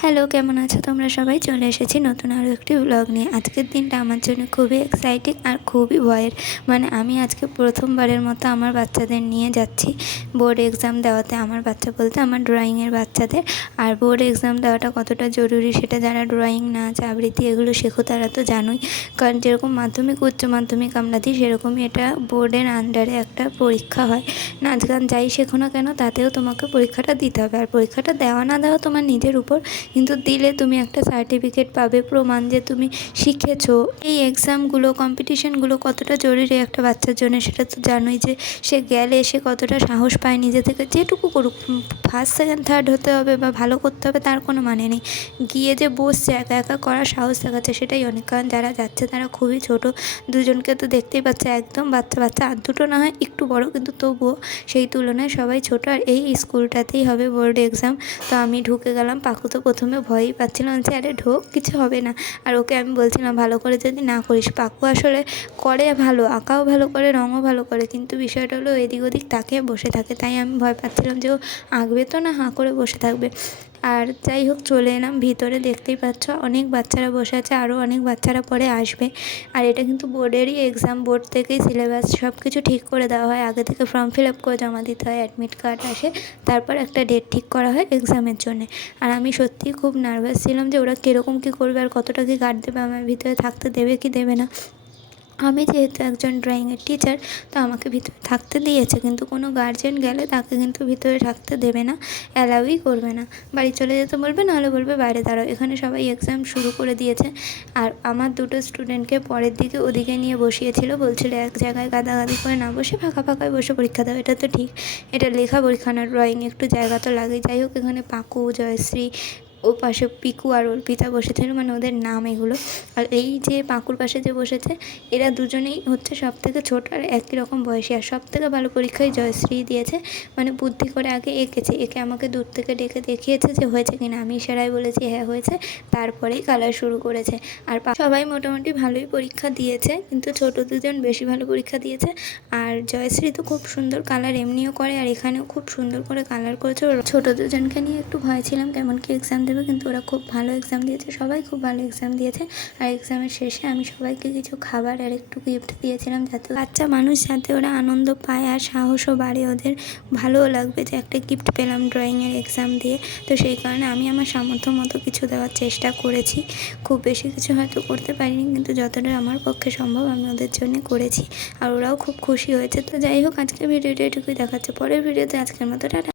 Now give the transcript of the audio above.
Hello, কেমন আছো তোমরা সবাই? চলে এসেছি নতুন আরও একটি ব্লগ নিয়ে। আজকের দিনটা আমার জন্য খুবই এক্সাইটিং আর খুবই ভয়ের। আমি আজকে প্রথমবারের মতো আমার বাচ্চাদের নিয়ে যাচ্ছি বোর্ড এক্সাম দেওয়াতে। আমার বাচ্চা বলতে আমার ড্রয়িংয়ের বাচ্চাদের। আর বোর্ড এক্সাম দেওয়াটা কতটা জরুরি সেটা যারা ড্রয়িং, নাচ, আবৃত্তি এগুলো শেখো তারা তো জানোই। কারণ যেরকম মাধ্যমিক, উচ্চ মাধ্যমিক আমরা দিই, সেরকমই এটা বোর্ডের আন্ডারে একটা পরীক্ষা হয়। নাচ গান যাই শেখো না কেন তাতেও তোমাকে পরীক্ষাটা দিতে হবে। আর পরীক্ষাটা দেওয়া না দেওয়া তোমার নিজের উপর, কিন্তু দিলে তুমি একটা সার্টিফিকেট পাবে, প্রমাণ যে তুমি শিখেছো। এই এক্সামগুলো, কম্পিটিশানগুলো কতটা জরুরি একটা বাচ্চার জন্য সেটা তো জানোই, যে সে গেলে সে কতটা সাহস পায় নিজে থেকে। যেটুকু করুক, ফার্স্ট সেকেন্ড থার্ড হতে হবে বা ভালো করতে হবে তার কোনো মানে নেই। গিয়ে যে বসছে একা একা করার সাহস দেখাচ্ছে, সেটাই অনেক। কারণ যারা যাচ্ছে তারা খুবই ছোট। দুজনকে তো দেখতেই পাচ্ছে, একদম বাচ্চা বাচ্চা। আর দুটো না হয় একটু বড়, কিন্তু তবুও সেই তুলনায় সবাই ছোট। আর এই স্কুলটাতেই হবে বোর্ড এক্সাম। তো আমি ঢুকে গেলাম। পাকু তো প্রথমে ভয়ই পাচ্ছিলাম যে আরে ঢোক, কিছু হবে না। আর ওকে আমি বলছিলাম ভালো করে যদি না করিস। পাকু আসলে করে ভালো, আঁকাও ভালো করে, রঙও ভালো করে, কিন্তু বিষয়টা হলো এদিক ওদিক তাকিয়ে বসে থাকে। তাই আমি ভয় পাচ্ছিলাম যে ও আঁকবে তো না, হাঁ করে বসে থাকবে। আর যাই হোক, চলে এলাম ভিতরে। দেখতেই পাচ্ছ অনেক বাচ্চারা বসে আছে, আরও অনেক বাচ্চারা পরে আসবে। আর এটা কিন্তু বোর্ডেরই এক্সাম, বোর্ড থেকেই সিলেবাস সব কিছু ঠিক করে দেওয়া হয়। আগে থেকে ফর্ম ফিল আপ করে জমা দিতে হয়, অ্যাডমিট কার্ড আসে, তারপর একটা ডেট ঠিক করা হয় এক্সামের জন্য। আর আমি সত্যিই খুব নার্ভাস ছিলাম যে ওরা কীরকম কী করবে আর কতটা কী গার্ড দেবে, আমার ভিতরে থাকতে দেবে কি দেবে না। আমি যেহেতু একজন ড্রয়িংয়ের টিচার, তো আমাকে ভিতরে থাকতে দিয়েছে, কিন্তু কোনো গার্জেন গেলে তাকে কিন্তু ভিতরে থাকতে দেবে না, অ্যালাউই করবে না। বাড়ি চলে যেতে বলবে, নাহলে বলবে বাইরে দাঁড়াও। এখানে সবাই এক্সাম শুরু করে দিয়েছে। আর আমার দুটো স্টুডেন্টকে পরের দিকে ওদিকে নিয়ে বসিয়েছিল, বলছিল এক জায়গায় গাদাগাদি করে না বসে ফাঁকা ফাঁকায় বসে পরীক্ষা দাও। এটা তো ঠিক, এটা লেখা পরীক্ষা না, ড্রয়িং, একটু জায়গা তো লাগেই। যাই হোক, এখানে পাকু, জয়শ্রী, ও পাশে পিকু আর অর্পিতা বসেছিল, ওদের নাম এগুলো। আর এই যে পাকুর পাশে যে বসেছে, এরা দুজনেই হচ্ছে সব থেকে ছোটো আর একই রকম বয়সী। আর সব থেকে ভালো পরীক্ষায় জয়শ্রী দিয়েছে। বুদ্ধি করে আগে এঁকেছে, একে আমাকে দূর থেকে ডেকে দেখিয়েছে যে হয়েছে কিনা। আমি ইশারায় বলেছি হ্যাঁ হয়েছে, তারপরেই কালার শুরু করেছে। আর সবাই মোটামুটি ভালোই পরীক্ষা দিয়েছে, কিন্তু ছোটো দুজন বেশি ভালো পরীক্ষা দিয়েছে। আর জয়শ্রী তো খুব সুন্দর কালার এমনিও করে, আর এখানেও খুব সুন্দর করে কালার করেছে। ছোটো দুজনকে নিয়ে একটু ভয় ছিলাম কেমন কি এক্সাম দেবে, কিন্তু ওরা খুব ভালো এক্সাম দিয়েছে, সবাই খুব ভালো এক্সাম দিয়েছে। আর এক্সামের শেষে আমি সবাইকে কিছু খাবার আর একটু গিফট দিয়েছিলাম, যাতে বাচ্চা মানুষ, যাতে ওরা আনন্দ পায় আর সাহসও বাড়ে, ওদের ভালোও লাগবে যে একটা গিফট পেলাম ড্রয়িংয়ের এক্সাম দিয়ে। তো সেই কারণে আমি আমার সামর্থ্য মতো কিছু দেওয়ার চেষ্টা করেছি। খুব বেশি কিছু হয়তো করতে পারিনি, কিন্তু যতটা আমার পক্ষে সম্ভব আমি ওদের জন্য করেছি। আর ওরাও খুব খুশি হয়েছে। তো যাই হোক, আজকের ভিডিওটা এটুকুই দেখাচ্ছে। পরের ভিডিওতে আজকের মতো টাটা।